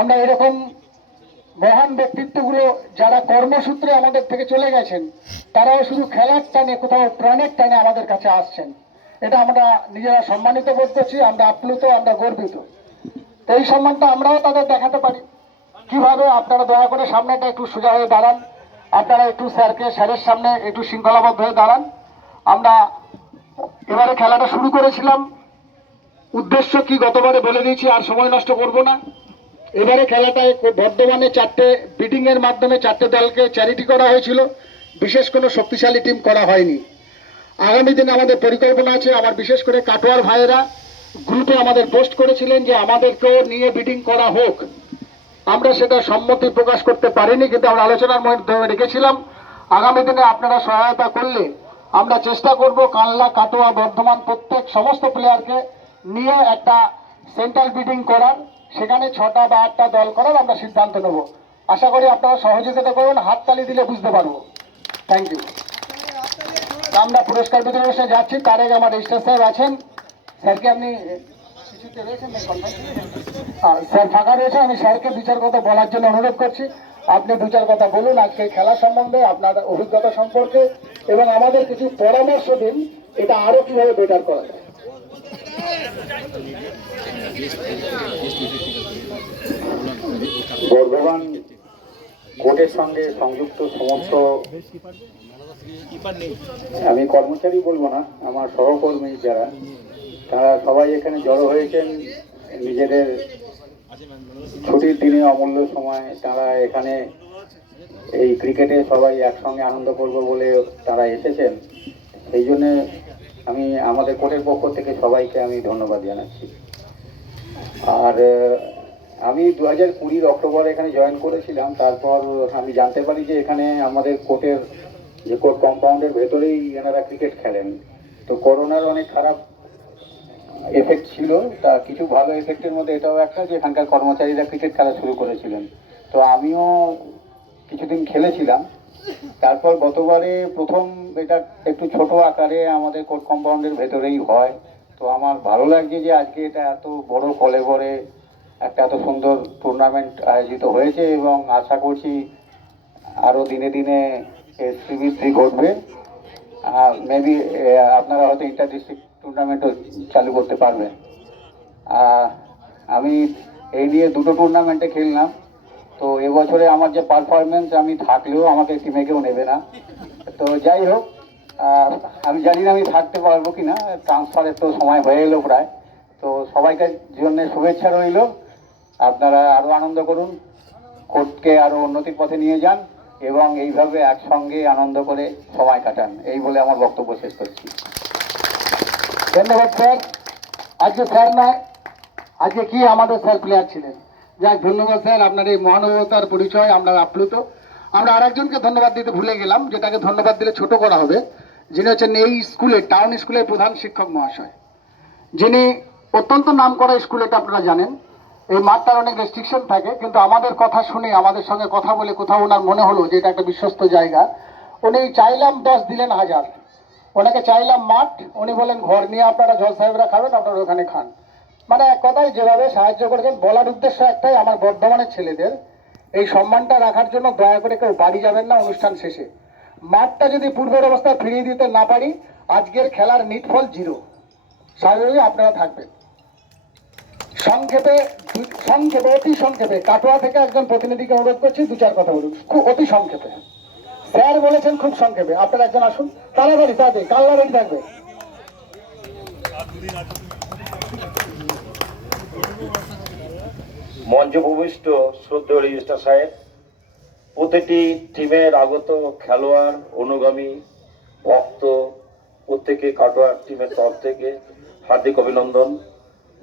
আমরা এরকম মহান ব্যক্তিত্বগুলো যারা কর্মসূত্রে আমাদের থেকে চলে গেছেন, তারাও শুধু খেলার টানে, কোথাও প্রাণের টানে আমাদের কাছে আসছেন। এটা আমরা নিজেরা সম্মানিত বোধ করছি, আমরা আপ্লুত, আমরা গর্বিত। তো এই সম্মানটা আমরাও তাদের দেখাতে পারি। কিভাবে? আপনারা দয়া করে সামনেটা একটু সোজা হয়ে দাঁড়ান, আপনারা একটু স্যারের সামনে একটু শৃঙ্খলাবদ্ধ হয়ে দাঁড়ান। আমরা এবারে খেলাটা শুরু করেছিলাম, উদ্দেশ্য কি গতবারে বলে দিয়েছি, আর সময় নষ্ট করব না। এবারে খেলাটায় বর্ধমানে 4টে বিডিং এর মাধ্যমে 4টে দলকে চ্যারিটি করা হয়েছিল, বিশেষ কোনো শক্তিশালী টিম করা হয়নি। আগামী দিনে আমাদের পরিকল্পনা আছে। আমার বিশেষ করে কাটোয়ার ভাইয়েরা গ্রুপে আমাদের পোস্ট করেছিলেন যে আমাদেরকেও নিয়ে বিডিং করা হোক। আমরা সেটা সম্মতি প্রকাশ করতে পারিনি, কিন্তু আমরা আলোচনার মধ্যে রেখেছিলাম আগামী দিনে আপনারা সহায়তা করলে আমরা চেষ্টা করব কানলা, কাটোয়া, বর্ধমান প্রত্যেক সমস্ত প্লেয়ারকে নিয়ে একটা সেন্ট্রাল বিডিং করার, সেখানে 6টা বা 8টা দল করার আমরা সিদ্ধান্ত নেব। আশা করি আপনারা সহযোগিতা করবেন, হাততালি দিলে বুঝতে পারবো। Thank you. আমরা পুরস্কার বিতরণ অনুষ্ঠানে যাচ্ছি, তার আগে আমার রেজিস্ট্রার সাহেব আছেন। স্যারকে আপনি কিছুতে রয়েছেন, স্যার ফাঁকা রয়েছেন। আমি স্যারকে 2-4 কথা বলার জন্য অনুরোধ করছি। আপনি 2-4 কথা বলুন আজকে খেলা সম্বন্ধে, আপনার অভিজ্ঞতা সম্পর্কে, এবং আমাদের কিছু পরামর্শ দিন এটা আরো কিভাবে বেটার করা যায়। বর্ধমান কোর্টের সঙ্গে সংযুক্ত সমস্ত, আমি কর্মচারী বলবো না, আমার সহকর্মী যারা, তারা সবাই এখানে জড়ো হয়েছেন। নিজেদের ছুটির দিনে অমূল্য সময় তারা এখানে এই ক্রিকেটে সবাই একসঙ্গে আনন্দ করবো বলে তারা এসেছেন। সেই জন্যে আমি আমাদের কোর্টের পক্ষ থেকে সবাইকে আমি ধন্যবাদ জানাচ্ছি। আর আমি 2020 অক্টোবরে এখানে জয়েন করেছিলাম। তারপর আমি জানতে পারি যে এখানে আমাদের কোর্টের যে কোর্ট কম্পাউন্ডের ভেতরেই এনারা ক্রিকেট খেলেন। তো করোনার অনেক খারাপ এফেক্ট ছিল, তা কিছু ভালো এফেক্টের মধ্যে এটাও একটা যে এখানকার কর্মচারীরা ক্রিকেট খেলা শুরু করেছিলেন। তো আমিও কিছুদিন খেলেছিলাম। তারপর গতবারে প্রথম এটা একটু ছোট আকারে আমাদের কোর্ট কম্পাউন্ডের ভেতরেই হয়। তো আমার ভালো লাগছে যে আজকে এটা এত বড় কলেবরে একটা এত সুন্দর টুর্নামেন্ট আয়োজিত হয়েছে, এবং আশা করছি আরও দিনে দিনে এর শ্রীবৃদ্ধি ঘটবে। মেবি আপনারা হয়তো ইন্টার ডিস্ট্রিক্ট টুর্নামেন্টও চালু করতে পারবেন। আমি এই নিয়ে 2টো টুর্নামেন্টে খেললাম। তো এবছরে আমার যে পারফরমেন্স, আমি থাকলেও আমাকে টিমে কেউ নেবে না। তো যাই হোক, আমি জানি না আমি থাকতে পারবো কিনা, ট্রান্সফারের তো সময় হয়ে এলো প্রায়। তো সবাইকার জন্য শুভেচ্ছা রইল। আপনারা আরও আনন্দ করুন, কোর্টকে আরও উন্নতির পথে নিয়ে যান, এবং এইভাবে একসঙ্গে আনন্দ করে সময় কাটান। এই বলে আমার বক্তব্য শেষ করছি। ধন্যবাদ স্যার। আজকে স্যার নয়, আজকে কি আমাদের স্যার প্লেয়ার ছিলেন। যাক, ধন্যবাদ স্যার, আপনার এই মহানুভবতার পরিচয় আমরা আপ্লুত। আমরা আরেকজনকে ধন্যবাদ দিতে ভুলে গেলাম, যেটাকে ধন্যবাদ দিলে ছোট করা হবে, যিনি হচ্ছেন এই স্কুলে, টাউন স্কুলের প্রধান শিক্ষক মহাশয়, যিনি অত্যন্ত নাম করা স্কুল, এটা আপনারা জানেন। এই মাঠটার অনেক রেস্ট্রিকশন থাকে, কিন্তু আমাদের কথা শুনে, আমাদের সঙ্গে কথা বলে কোথাও ওনার মনে হলো যে এটা একটা বিশ্বস্ত জায়গা। উনি চাইলাম 10, দিলেন 1000। ওনাকে চাইলাম মাঠ, উনি বলেন ঘর নিয়ে আপনারা জজ সাহেবরা খাবেন, আপনারা ওখানে খান। মানে এক কথায় যেভাবে সাহায্য করেছেন, বলার উদ্দেশ্য একটাই, আমার বর্ধমানের ছেলেদের এই সম্মানটা রাখার জন্য দয়া করে কেউ বাড়ি যাবেন না অনুষ্ঠান শেষে। মাঠটা যদি পূর্বের অবস্থায় ফিরিয়ে দিতে না পারি, আজকের খেলার নিটফল 0। স্বাভাবিক আপনারা থাকবেন। সংক্ষেপে অতি সংক্ষেপে কাটোয়া থেকে একজন প্রতিনিধিকে অনুরোধ করছি 2-4 কথা বলুন, খুব অতি সংক্ষেপে। স্যার বলেছেন খুব সংক্ষেপে, আপনারা একজন আসুন, তাড়াতাড়ি তাড়াতাড়ি, কাল্লা রেডি থাকবে। মঞ্চে ভূমিষ্ঠ শ্রদ্ধেয় রেজিস্ট্রার সাহেব, প্রতিটি টিমের আগত খেলোয়াড়, অনুগামী, ভক্ত, প্রত্যেকে কাটোয়ার টিমের তরফ থেকে হার্দিক অভিনন্দন।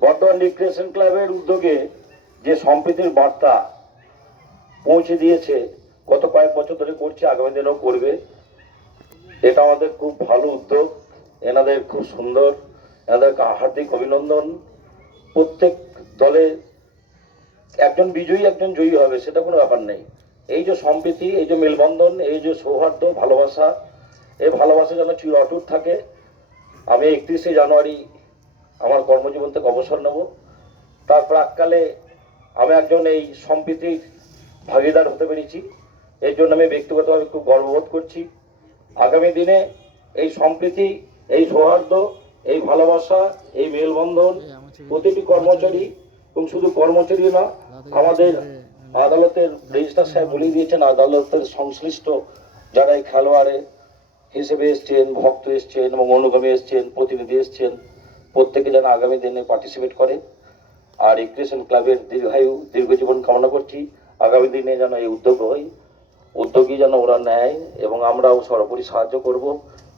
বর্ধমান রিক্রিয়েশন ক্লাবের উদ্যোগে যে সম্প্রীতির বার্তা পৌঁছে দিয়েছে, গত কয়েক বছর ধরে করছে, আগামী দিনেও করবে, এটা আমাদের খুব ভালো উদ্যোগ। এনাদের খুব সুন্দর, এনাদেরকে হার্দিক অভিনন্দন। প্রত্যেক দলে একজন বিজয়ী একজন জয়ী হবে, সেটা কোনো ব্যাপার নেই। এই যে সম্প্রীতি, এই যে মেলবন্ধন, এই যে সৌহার্দ্য, ভালোবাসা, এই ভালোবাসা যেন চির অটুট থাকে। আমি 31শে জানুয়ারি আমার কর্মজীবন থেকে অবসর নেব। তার প্রাককালে আমি একজন এই সম্প্রীতির ভাগিদার হতে পেরেছি। এর জন্য আমি ব্যক্তিগতভাবে খুব গর্ববোধ করছি। আগামী দিনে এই সম্প্রীতি, এই সৌহার্দ্য, এই ভালোবাসা, এই মেলবন্ধন প্রতিটি কর্মচারী, এবং শুধু কর্মচারী না, আমাদের আদালতের রেজিস্ট্রার সাহেব বলে দিয়েছেন, আদালতের সংশ্লিষ্ট যারা এই খেলোয়াড়ে হিসেবে এসছেন, ভক্ত এসছেন এবং অনুগামী এসছেন, প্রতিনিধি এসছেন, প্রত্যেকে যেন আগামী দিনে পার্টিসিপেট করে। আর এই ক্রিয়েশন ক্লাবের দীর্ঘায়ু দীর্ঘজীবন কামনা করছি। আগামী দিনে যেন এই উদ্যোগী যেন ওরা নেয় এবং আমরাও সর্বোপরি সাহায্য করব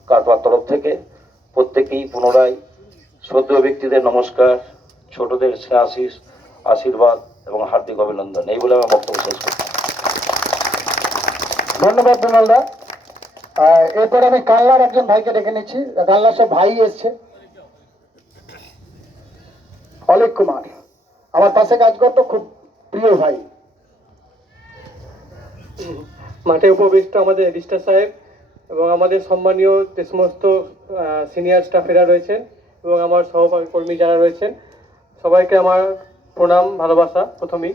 কাটোয়ার তরফ থেকে। প্রত্যেকেই পুনরায় শ্রদ্ধেয় ব্যক্তিদের নমস্কার, ছোটদের আশীর্বাদ এবং হার্দিক অভিনন্দন, এই বলে আমার বক্তব্য শেষ করছি। ধন্যবাদ বিমলদা। এরপর আমি কাল্লার একজন ভাইকে ডেকে নিচ্ছি। কাল্লার সব ভাই এসছে। অলিক কুমার আমার পাশে কাজ করতো, খুব প্রিয় ভাই। মাঠে উপবিষ্ট আমাদের রেজিস্ট্রার সাহেব এবং আমাদের সম্মানীয় যে সমস্ত সিনিয়র স্টাফেরা রয়েছেন এবং আমার সহকর্মী যারা রয়েছেন, সবাইকে আমার প্রণাম, ভালোবাসা। প্রথমেই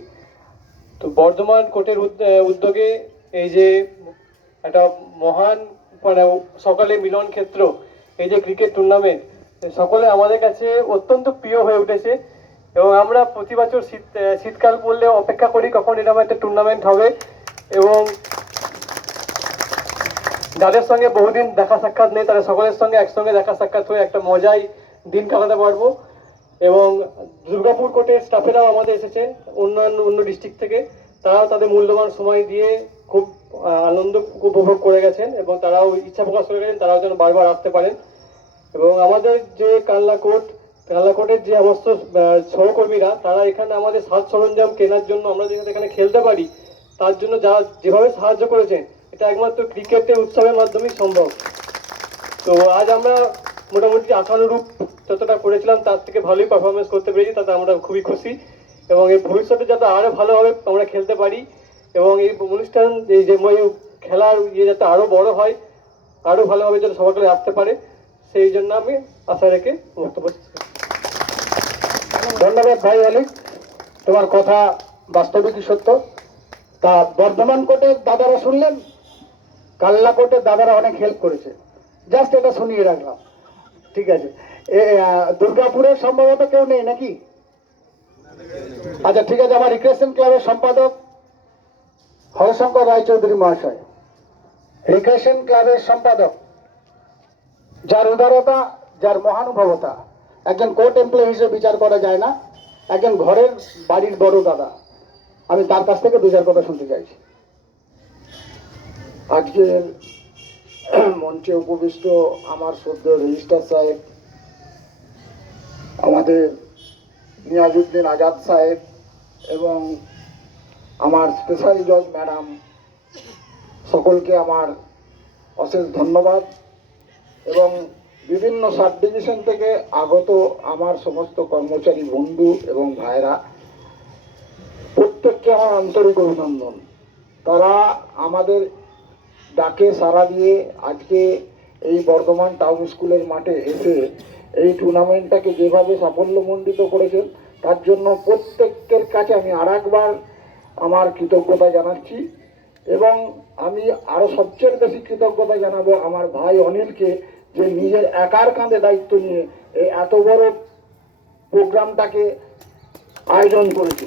তো বর্ধমান কোর্টের উদ্যোগে এই যে একটা মহান মানে সকালে মিলন ক্ষেত্র, এই যে ক্রিকেট টুর্নামেন্ট, সকলে আমাদের কাছে অত্যন্ত প্রিয় হয়ে উঠেছে এবং আমরা প্রতি বছর শীতকাল পড়লে অপেক্ষা করি কখন এরকম একটা টুর্নামেন্ট হবে এবং যাদের সঙ্গে বহুদিন দেখা সাক্ষাৎ নেই তারা সকলের সঙ্গে একসঙ্গে দেখা সাক্ষাৎ হয়ে একটা মজায় দিন কাটাতে পারবো। এবং দুর্গাপুর কোর্টের স্টাফেরাও আমাদের এসেছেন অন্য ডিস্ট্রিক্ট থেকে, তারাও তাদের মূল্যবান সময় দিয়ে খুব আনন্দ উপভোগ করে গেছেন এবং তারাও ইচ্ছা প্রকাশ করে গেছেন তারাও যেন বারবার আসতে পারেন। এবং আমাদের যে কাল্লা কোর্টের যে সমস্ত সহকর্মীরা, তারা এখানে আমাদের সাজ সরঞ্জাম কেনার জন্য আমরা যেখানে এখানে খেলতে পারি তার জন্য যা যেভাবে সাহায্য করেছেন, এটা একমাত্র ক্রিকেটের উৎসবের মাধ্যমেই সম্ভব। তো আজ আমরা মোটামুটি আশানুরূপ যতটা করেছিলাম তার থেকে ভালোই পারফরমেন্স করতে পেরেছি, তাতে আমরা খুবই খুশি এবং এই ভবিষ্যতে যাতে আরো ভালোভাবে আমরা খেলতে পারি এবং এই অনুষ্ঠান এই যে খেলার যাতে আরো বড় হয়, আরো ভালোভাবে যাতে সবাই আসতে পারে, সেই জন্য আমি আশা রেখে বক্তব্য শেষ করছি। ধন্যবাদ ভাই অলিক, তোমার কথা বাস্তবিকই সত্য। তা বর্ধমান কোর্টের দাদারা শুনলেন, কাল্লা কোর্টের দাদারা অনেক হেল্প করেছে, জাস্ট এটা শুনিয়ে রাখলাম। ঠিক আছে, দুর্গাপুরের সম্ভবত কেউ নেই নাকি? আচ্ছা ঠিক আছে, আমার রিক্রিয়েশন ক্লাবের সম্পাদক হরশঙ্কর রায়চৌধুরী মহাশয়, রিক্রিয়েশন ক্লাবের সম্পাদক, যার উদারতা, যার মহানুভবতা, একজন কোর্ট এমপ্লয়ি হিসেবে বিচার করা যায় না, একজন ঘরের বাড়ির বড় দাদা, আমি তার কাছ থেকে দু চার কথা শুনতে চাইছি। আজকের মঞ্চে উপবিষ্ট আমার শ্রদ্ধেয় রেজিস্ট্রার সাহেব, আমাদের নিয়াজউদ্দিন আজাদ সাহেব এবং আমার স্পেশাল জজ ম্যাডাম, সকলকে আমার অশেষ ধন্যবাদ। এবং বিভিন্ন সাব ডিভিশন থেকে আগত আমার সমস্ত কর্মচারী বন্ধু এবং ভাইরা, প্রত্যেককে আমার আন্তরিক অভিনন্দন। তারা আমাদের ডাকে সাড়া দিয়ে আজকে এই বর্ধমান টাউন স্কুলের মাঠে এসে এই টুর্নামেন্টটাকে যেভাবে সাফল্যমণ্ডিত করেছেন তার জন্য প্রত্যেকের কাছে আমি আরেকবার আমার কৃতজ্ঞতা জানাচ্ছি। এবং আমি আরও সবচেয়ে বেশি কৃতজ্ঞতা জানাবো আমার ভাই অনিলকে, যে নিজের একার কাঁধে দায়িত্ব নিয়ে এই এত বড় প্রোগ্রামটাকে আয়োজন করেছে।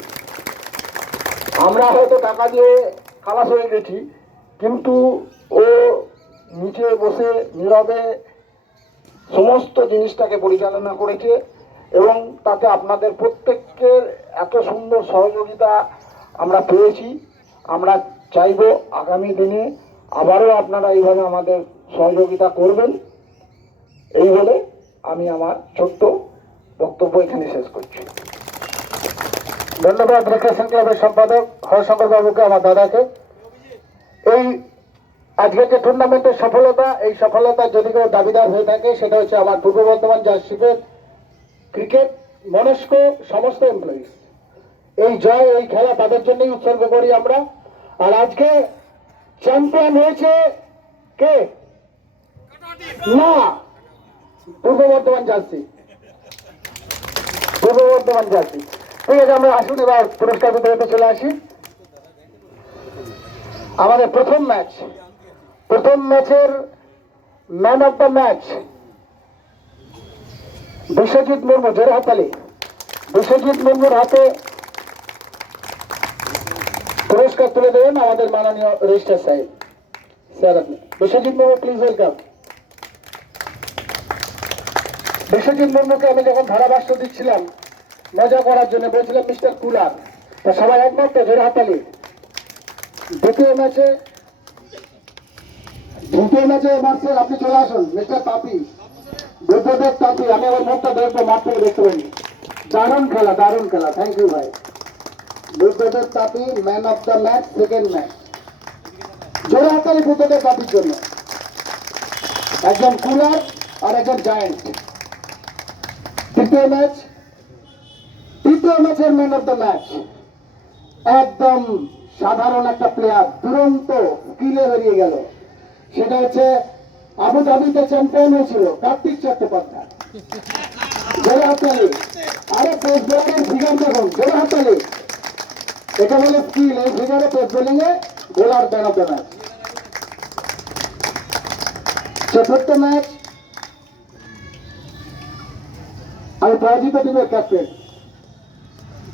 আমরা হয়তো টাকা দিয়ে খালাস হয়ে গেছি, কিন্তু ও নিচে বসে নীরবে সমস্ত জিনিসটাকে পরিচালনা করেছে এবং তাতে আপনাদের প্রত্যেকের এত সুন্দর সহযোগিতা আমরা পেয়েছি। আমরা চাইব আগামী দিনে আবারও আপনারা এইভাবে আমাদের সহযোগিতা করবেন। এই বলে আমি আমার ছোট্ট বক্তব্য এখানে শেষ করছি। ধন্যবাদ রিক্রিয়েশন ক্লাবের সম্পাদক হরশঙ্কর বাবুকে, আমার দাদাকে। এই আজকের যে টুর্নামেন্টের সফলতা, এই সফলতা যদি কেউ দাবিদার হয়ে থাকে সেটা হচ্ছে আমার পূর্ব বর্ধমান জার্সিপের ক্রিকেট মনস্ক সমস্ত এমপ্লয়িজ। এই জয়, এই খেলা তাদের জন্যই উৎসর্গ করি আমরা। আর আজকে চ্যাম্পিয়ন হয়েছে কে? না, পূর্ব বর্ধমান জার্সি, পূর্ব বর্ধমান জার্সি। ঠিক আছে, আমরা আসুন এবার পুরস্কার বিতরণে চলে আসি। আমাদের প্রথম ম্যাচের man of the match Biswajit Murmu. জোরে হাততালি। বিশ্বজিৎ মুর্মুর হাতে পুরস্কার তুলে দেবেন আমাদের মাননীয় রেজিস্ট্রার সাহেব। স্যার আপনি বিশ্বজিৎ মুর্মু, প্লিজ ওয়েলকাম। বিশ্বজিৎ মুর্মুকে আমি যখন ধারাভাষ্য দিচ্ছিলাম মজা করার জন্য বলছিলাম মিস্টার কুলার, তো সবাই একমত তো? জোরে হাততালি। দ্বিতীয় ম্যাচে মার্সেল আপনি চলে আসুন। মিস্টার তাপি, বুদ্ধদেব তাপি, আমি আবার মুখটা দেখবো, মাঠ থেকে দেখতে পাইনি। দারুণ খেলা, থ্যাংক ইউ ভাই। Buddhadev Tapi man of the match, second match. জোরে হাততালি বুদ্ধদেব তাপির জন্য। একজন কুলার আর একজন জায়েন্ট। তৃতীয় ম্যাচের ম্যান অফ দ্য ম্যাচ একদম সাধারণ একটা প্লেয়ার, দুরন্ত স্কিলে বেরিয়ে গেল। সেটা হচ্ছে আবুধাবিতে চ্যাম্পিয়ন হয়েছিল কার্তিক চট্টোপাধ্যায়। জোরে হাততালি। আরে পেস বোলারের ফিগার দেখুন, জোরে হাততালি। এটা বলে স্কিল, এই ফিগারে পেস বোলিং এ bowler man of the match. চতুর্থ ম্যাচ আমি পরাজিত টিমের ক্যাপ্টেন,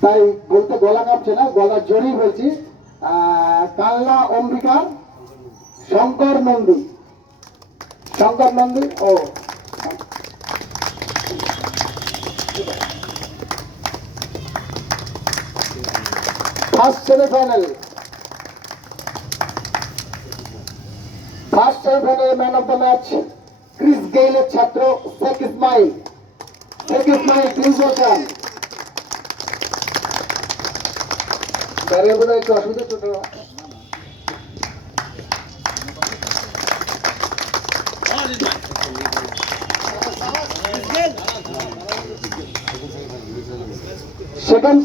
তাই বলতে গলা কাঁপছে না, গলার জোরেই বলছি। কাল্লা অম্বিকার শঙ্কর নন্দী। ও first semifinal man of the match Chris গেইলের ছাত্র শেখ ইসমাইল। Please welcome. দাঁড়িয়ে বোধহয় একটু অসুবিধা ছোট। Second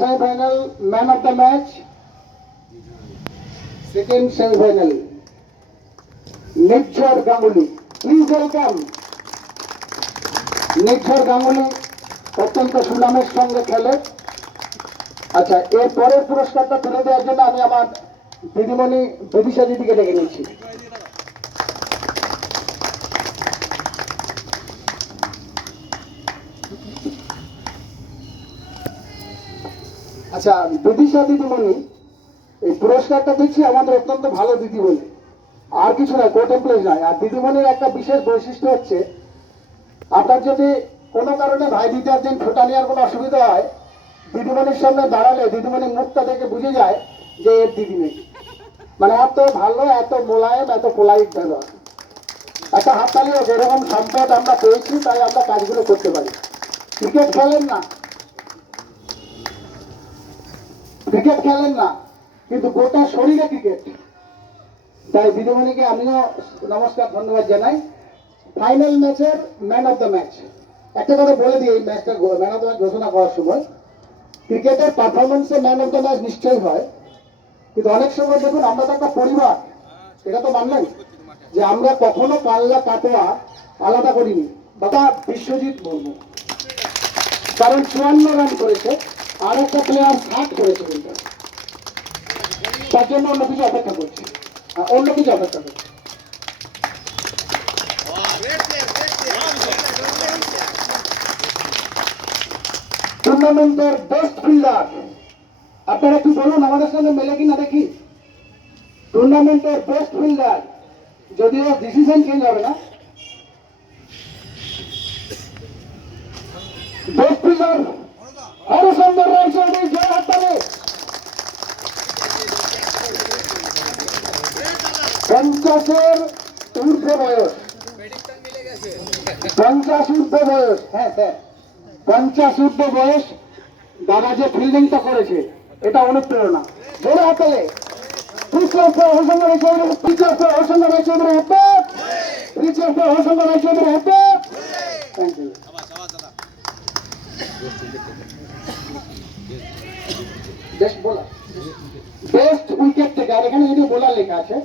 semifinal man of the match, Nirjhar Ganguly. Please welcome. Nirjhar Ganguly অত্যন্ত সুনামের সঙ্গে খেলে। আচ্ছা, এর পরের পুরস্কারটা তুলে দেওয়ার জন্য আমি আমার দিদিমণি বিদিশা দিদিকে ডেকে নিয়েছি। আচ্ছা, বিদিশা দিদিমণি, এই পুরস্কারটা দিচ্ছি আমাদের অত্যন্ত ভালো দিদি বলে, আর কিছু নয়, কোর্ট এমপ্লয়েজ নয়। আর দিদিমণির একটা বিশেষ বৈশিষ্ট্য হচ্ছে, আপনার যদি কোনো কারণে ভাই দ্বিতীয় দিন ফোটা নেওয়ার কোনো অসুবিধা হয়, দিদিমণির সামনে দাঁড়ালে দিদিমণির মুখটা দেখে বুঝে যায় যে এর দিদিমণি। মানে এত ভালো, এত মোলায়েম, এত পোলাইট ব্যবহার। একটা হাততালি হোক, এরকম সম্পদ আমরা পেয়েছি, তাই আমরা কাজগুলো করতে পারি। ক্রিকেট খেলেন না, কিন্তু গোটা শরীরে ক্রিকেট। তাই দিদিমণিকে আমিও নমস্কার, ধন্যবাদ জানাই। ফাইনাল ম্যাচের ম্যান অফ দ্য ম্যাচ, একটা কথা বলে দিই, এই ম্যাচটা ম্যান অফ দ্য ম্যাচ ঘোষণা করার সময় ক্রিকেটের পারফরমেন্সে ম্যান অফ দ্য ম্যাচ নিশ্চয়ই হয়, কিন্তু অনেক সময় দেখুন আমরা তো একটা পরিবার, এটা তো মানলেন যে আমরা কখনো কাল্লা কাটোয়া আলাদা করিনি। বাবা বিশ্বজিৎ মুর্মু, কারণ 54 রান করেছে, আর একটা প্লেয়ার 60 করেছে, কিন্তু তার জন্য অন্য কিছু অপেক্ষা করছি। টুর্নামেন্টের বেস্ট ফিল্ডার, আপনারা একটু বলুন আমাদের সঙ্গে মেলে কিনা দেখি। টুর্নামেন্টের বেস্ট ফিল্ডার, যদিও ডিসিশন চেঞ্জ হবে না। Best fielder Harishankar Roychowdhury. জয় হাততালি। 50-এর ঊর্ধ্বে বয়স, 50 ঊর্ধ্বে বয়স, হ্যাঁ স্যার, 50 ঊর্ধ্বে বয়স, দাদা যে ফিল্ডিংটা করেছে এটা অনুপ্রেরণা। জোরে হাততালি। হরিশঙ্কর রায়চৌধুরী হাতে। Thank you. Best wicket taker, এখানে যদি বোলার লেখা আছে,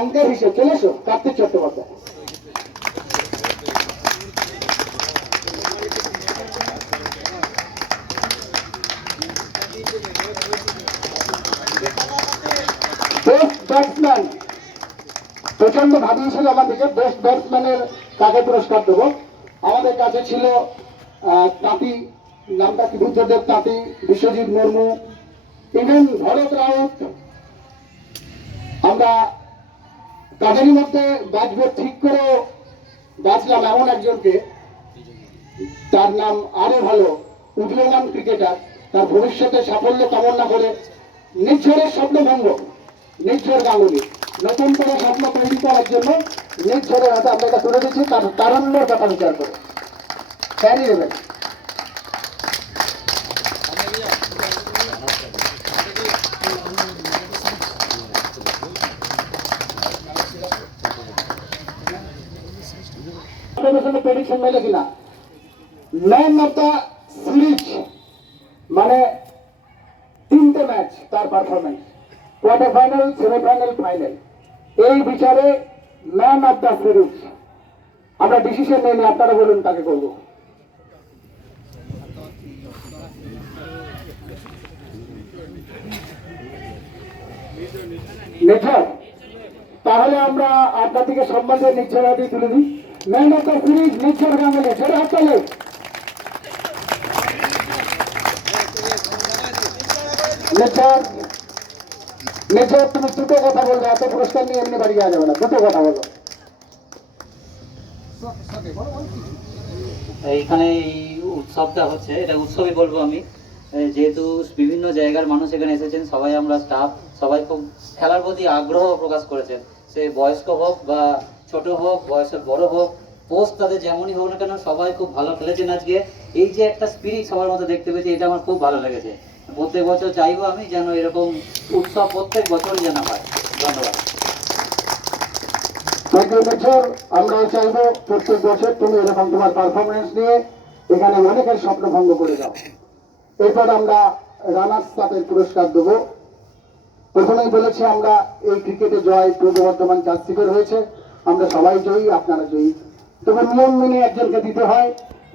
অঙ্কের হিসেবে চলে এসো, কার্তিক চট্টোপাধ্যায়। ব্যাটসম্যান প্রচন্ড ভাবিয়েছিল আমাদেরকে, বেস্ট ব্যাটসম্যানের তাকে পুরস্কার দেবো। আমাদের কাছে ছিল তাঁতি, নামটা কি, বুদ্ধদেব তাঁতি, বিশ্বজিৎ মুর্মু, ইভেন ভরত রাউত। আমরা তাদেরই মধ্যে বাঁচবো ঠিক করে বাঁচলাম এমন একজনকে, তার নাম আরো ভালো উদীয়মান ক্রিকেটার, তার ভবিষ্যতে সাফল্য কামনা করে নির্ঝরের স্বপ্নভঙ্গ, নির্ঝর গাঙ্গুলি নতুন করে স্বপ্ন তৈরি করার জন্য নির্ঝরের হাতে আমরা এটা তুলে দিচ্ছি, তার তারুণ্যের কথা বিচার করে ক্যারি দেবেন। প্রেডিকশন মেলে কিনা, ম্যান অফ দ্য সিরিজ মানে 3টে ম্যাচ তার performance, quarter final, semifinal, final, এই বিচারে ম্যান অফ দ্য সিরিজ আমরা ডিসিশন নেই, আপনারা বলুন কাকে করব। নির্ঝর, তাহলে আমরা আপনার থেকে সম্মানের নির্ঝর হাতে তুলে দিই। ম্যান অফ দ্য সিরিজ নির্ঝর গাঙ্গুলি, ছেড়ে হাত তালে। নির্ঝর, নির্ঝর তুমি দুটো কথা বলবে, এত পুরস্কার নিয়ে এমনি বাড়ি যাওয়া যাবে না, দুটো কথা বলো। এইখানে এই উৎসবটা হচ্ছে, এটা উৎসবই বলবো আমি, যেহেতু বিভিন্ন জায়গার মানুষ এখানে এসেছেন, সবাই আমরা স্টাফ, সবাই খুব খেলার প্রতি আগ্রহ প্রকাশ করেছেন। সে বয়স্ক হোক বা ছোট হোক, বয়সের বড় হোক, পোস্ট তাদের যেমনই হোক না কেন, সবাই খুব ভালো খেলেছেন আজকে। এই যে একটা স্পিরিট সবার মধ্যে দেখতে পেয়েছি, এটা আমার খুব ভালো লেগেছে। প্রত্যেক বছর চাইবো আমি যেন এরকম উৎসব প্রত্যেক বছরই যেন হয়। ধন্যবাদ। আমরা চাইবো প্রত্যেক বছর তুমি এরকম তোমার পারফরমেন্স নিয়ে এখানে অনেকের স্বপ্ন ভঙ্গ করে যাও। এরপর আমরা রানার্স কাপের পুরস্কার দেবো। প্রথমেই বলেছি আমরা এই ক্রিকেটে জয় পূর্ব বর্ধমান জার্সিপের হয়েছে, আমরা সবাই জয়ী, আপনারা জয়ী, তবে নিয়ম মেনে একজনকে দিতে হয়।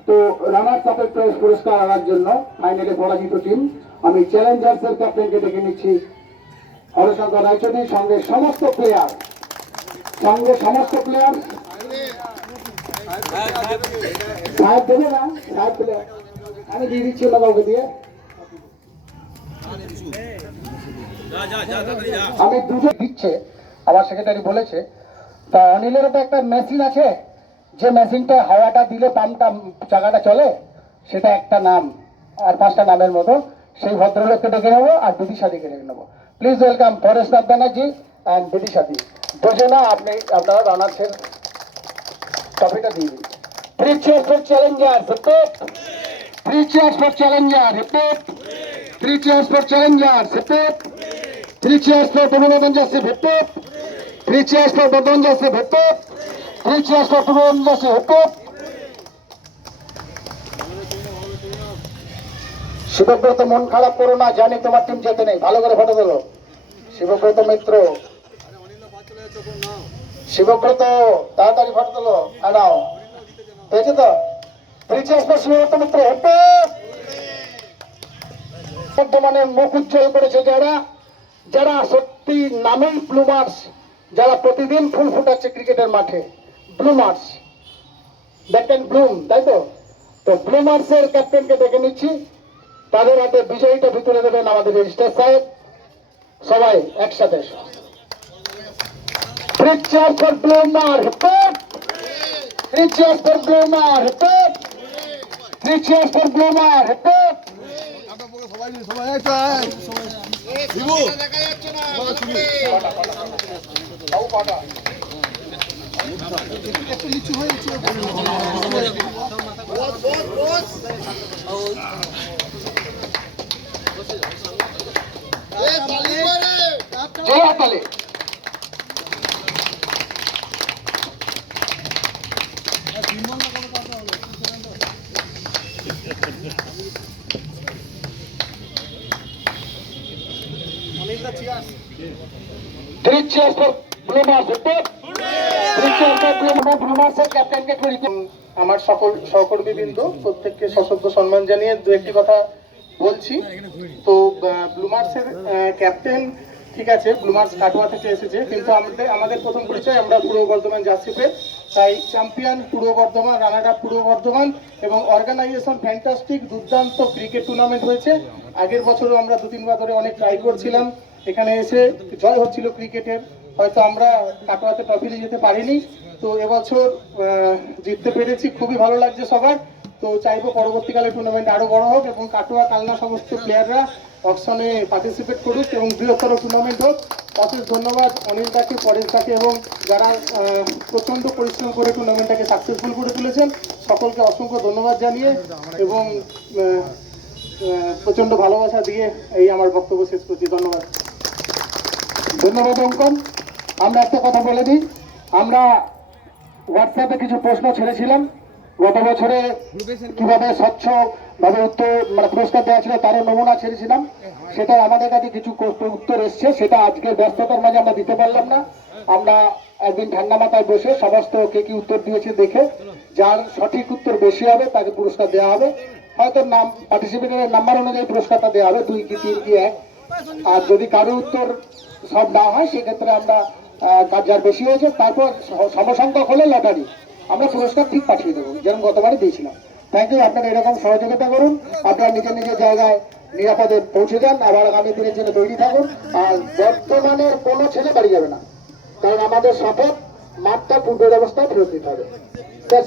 তো রানার্স কাপের পুরস্কার আনার জন্য ফাইনালে পরাজিত টিম, আমি চ্যালেঞ্জার্সের ক্যাপ্টেনকে ডেকে নিচ্ছি হরশঙ্কর রায়চৌধুরী, সঙ্গে সমস্ত প্লেয়ার, সাহেব দেবে না, সাহেব দিলে আমি দিয়ে দিচ্ছি না কাউকে দিয়ে। আমি দুটো দিচ্ছে, আমার সেক্রেটারি বলেছে। তা অনিলের তো একটা মেশিন আছে, যে মেশিনটা হাওয়াটা দিলে পাম্পটা চাকাটা চলে, সেটা একটা নাম আর 5টা নামের মতো, সেই ভদ্রলোককে ডেকে নেবো আর বিদিশাদিকে ডেকে নেবো। Please welcome Pareshnath Banerjee and বিদিশাদি দুজনা। আপনারা রানার্সের ট্রফিটা দিয়ে দিন। 3 cheers for challengers, repeat. 3 cheers for challengers, repeat. 3 cheers for challengers, repeat. 3 cheers for Bardhaman Joseph, repeat. 3 cheers for Bardhaman Joseph, repeat. 3 cheers for Bardhaman Joseph, repeat. Shibabrata, মন খারাপ করো না, জানি তোমার টিম যেতে নেই, ভালো করে ফটো তোলো। শিবব্রত মিত্র, শিবব্রত তাড়াতাড়ি ফটো তোলো, আনাও, পেয়েছে তো? 3 cheers for শিবব্রত মিত্র, বর্ধমানের মুখ উজ্জ্বল করেছে যারা সত্যি নামেই ব্লুমার্স, যারা প্রতিদিন ফুল ফুটাচ্ছে ক্রিকেটের মাঠে, ব্লুমার্স, দেখেন ব্লুম, তাই তো? তো ব্লুমার্সের ক্যাপ্টেনকে ডেকে নিচ্ছি, তাদের হাতে বিজয়ীটা ভিতরে দেবেন আমাদের রেজিস্ট্রার সাহেব। সবাই একসাথে 3 cheers for Bloomer, repeat. 3 cheers for Bloomer, repeat. 3 cheers for Bloomer, repeat. জয় হাতালে। আমার সকল সহকর্মীবৃন্দ প্রত্যেককে সশ্রদ্ধ সম্মান জানিয়ে দু একটি কথা বলছি। তো ব্লুমার্সের ক্যাপ্টেন ঠিক আছে ব্লুমার্স কাটোয়া থেকে এসেছে, কিন্তু আমাদের প্রথম পরিচয় আমরা পূর্ব বর্ধমান জার্সিপে, তাই চ্যাম্পিয়ন পূর্ব বর্ধমান, রানার আপ পূর্ব বর্ধমান এবং অর্গানাইজেশন ফ্যান্টাস্টিক দুর্দান্ত ক্রিকেট টুর্নামেন্ট হয়েছে। আগের বছরও আমরা 2-3বার ধরে অনেক ট্রাই করছিলাম, এখানে এসে জয় হচ্ছিল ক্রিকেটের, হয়তো আমরা কাটোয়াতে ট্রফি নিয়ে যেতে পারিনি, তো এবছর জিততে পেরেছি, খুবই ভালো লাগছে সবার। তো চাইবো পরবর্তীকালে টুর্নামেন্ট আরো বড় হোক এবং কাটোয়া কালনা সমস্ত প্লেয়াররা অপশনে পার্টিসিপেট করুক এবং বৃহত্তর টুর্নামেন্ট হোক। অশেষ ধন্যবাদ অনিল দাকে, পরেশ দাকে এবং যারা প্রচণ্ড পরিশ্রম করে টুর্নামেন্টটাকে সাকসেসফুল করে তুলেছেন, সকলকে অসংখ্য ধন্যবাদ জানিয়ে এবং প্রচণ্ড ভালোবাসা দিয়ে এই আমার বক্তব্য শেষ করছি। ধন্যবাদ। ধন্যবাদ অঙ্কন। আমরা একটা কথা বলে দিই, আমরা হোয়াটসঅ্যাপে কিছু প্রশ্ন ছেড়েছিলাম গত বছরে কিভাবে স্বচ্ছভাবে পুরস্কার দেওয়া ছিল তারও নমুনা ছেড়েছিলাম, সেটা আমাদের কাছে কিছু উত্তর এসছে, সেটা আজকের ব্যস্ততার মাঝে আমরা দিতে পারলাম না। আমরা একদিন ঠান্ডা মাথায় বসে সমস্ত কে কি উত্তর দিয়েছে দেখে যার সঠিক উত্তর বেশি হবে তাকে পুরস্কার দেওয়া হবে, হয়তো নাম পার্টিসিপেটের নাম্বার অনুযায়ী পুরস্কারটা দেওয়া হবে, 2 কি 3 কি 1। আর যদি কারো উত্তর সব না হয় সেক্ষেত্রে আমরা যার বেশি হয়েছে তারপর সমসংখ্যক হলে লটারি, আমরা পুরস্কার ঠিক পাঠিয়ে দেবো, যেরকম গতবারে দিয়েছিলাম। Thank you. আপনারা এরকম সহযোগিতা করুন, আপনারা নিজের নিজের জায়গায় নিরাপদে পৌঁছে যান, আবার আগামী দিনের জন্য তৈরি থাকুন। আর বর্তমানের কোনো ছেলে বাড়ি যাবে না, কারণ আমাদের শপথ মাঠটা পূর্বের অবস্থায় ফেরত দিতে হবে।